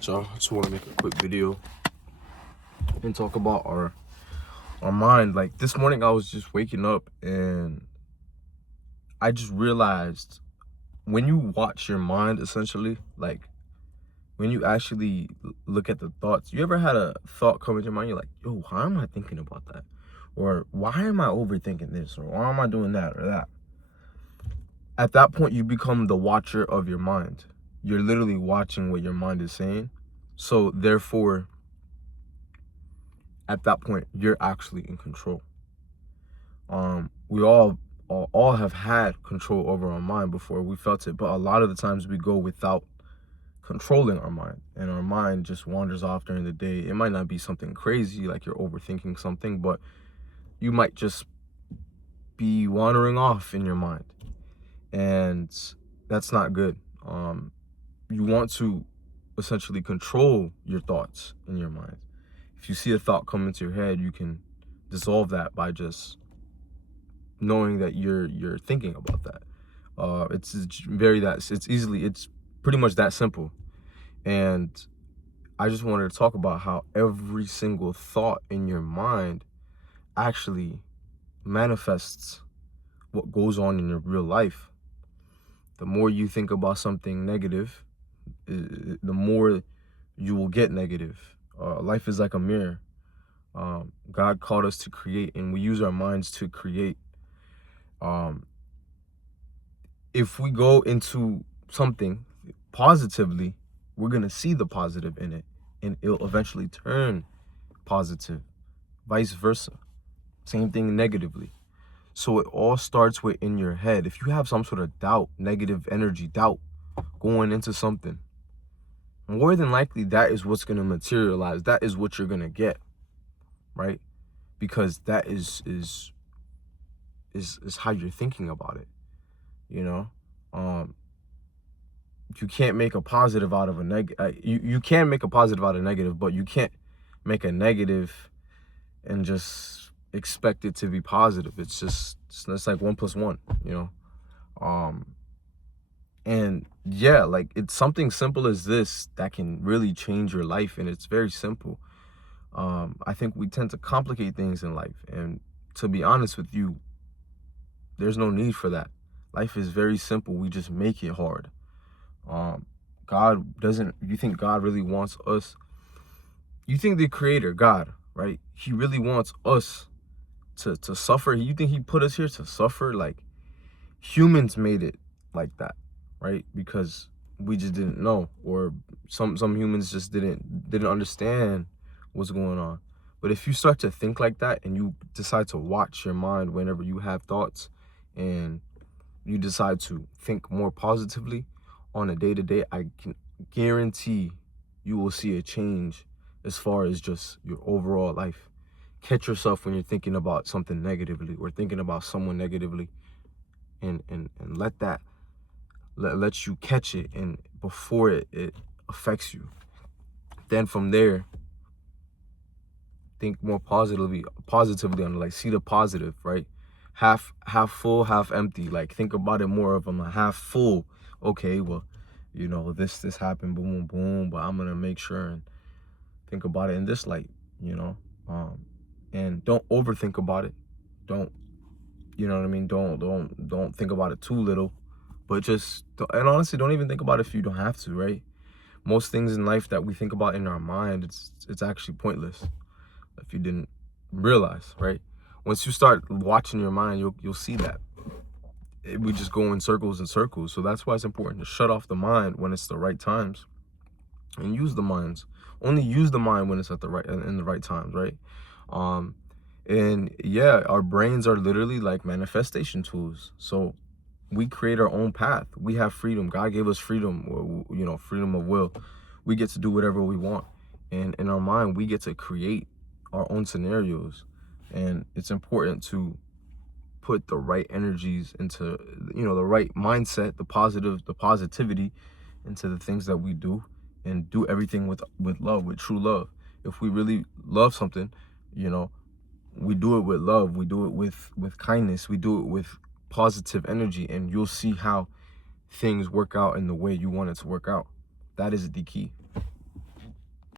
So I just want to make a quick video and talk about our mind. Like this morning I was just waking up and I just realized when you watch your mind, essentially, like when you actually look at the thoughts, you ever had a thought come into your mind, you're like, yo, how am I thinking about that? Or why am I overthinking this? Or why am I doing that or that? At that point, you become the watcher of your mind. You're literally watching what your mind is saying. So therefore, at that point, you're actually in control. We all have had control over our mind before. We felt it, but a lot of the times we go without controlling our mind, and our mind just wanders off during the day. It might not be something crazy like you're overthinking something, but you might just be wandering off in your mind, and that's not good. You want to essentially control your thoughts in your mind. If you see a thought come into your head, you can dissolve that by just knowing that you're thinking about that. It's pretty much that simple. And I just wanted to talk about how every single thought in your mind actually manifests what goes on in your real life. The more you think about something negative, the more you will get negative. Life is like a mirror. God called us to create, and we use our minds to create. If we go into something positively, we're going to see the positive in it, and it'll eventually turn positive. Vice versa. Same thing negatively. So it all starts with in your head. If you have some sort of doubt, negative energy, doubt going into something, more than likely that is what's going to materialize. That is what you're going to get, right? Because that is how you're thinking about it, you know? You can't make a positive out of a negative. You can make a positive out of negative, but you can't make a negative and just expect it to be positive. It's like 1 + 1, you know? And yeah, like it's something simple as this that can really change your life, and it's very simple. I think we tend to complicate things in life, and to be honest with you, there's no need for that. Life is very simple. We just make it hard. You think God really wants us? You think the creator, God, right? He really wants us to suffer? You think he put us here to suffer? Like, humans made it like that, right? Because we just didn't know, or some humans just didn't understand what's going on. But if you start to think like that, and you decide to watch your mind whenever you have thoughts, and you decide to think more positively on a day-to-day, I can guarantee you will see a change as far as just your overall life. Catch yourself when you're thinking about something negatively or thinking about someone negatively, and let you catch it, and before it affects you. Then from there, think more positively on it. Like, see the positive, right? Half full, half empty. Like, think about it more of a half full. Okay, well, you know, this happened, boom, boom, boom, but I'm gonna make sure and think about it in this light, you know. And don't overthink about it. Don't, you know what I mean? Don't think about it too little, but and honestly, don't even think about it if you don't have to, right? Most things in life that we think about in our mind, it's actually pointless if you didn't realize, right? Once you start watching your mind, you'll see that we just go in circles and circles. So that's why it's important to shut off the mind when it's the right times, and use the minds. Only use the mind when it's in the right times, right? And yeah, our brains are literally like manifestation tools. So we create our own path. We have freedom. God gave us freedom, or, you know, freedom of will. We get to do whatever we want, and in our mind, we get to create our own scenarios. And it's important to put the right energies into, you know, the right mindset, the positivity into the things that we do, and do everything with love, with true love. If we really love something, you know, we do it with love. We do it with kindness. We do it with positive energy, and you'll see how things work out in the way you want it to work out. That is the key.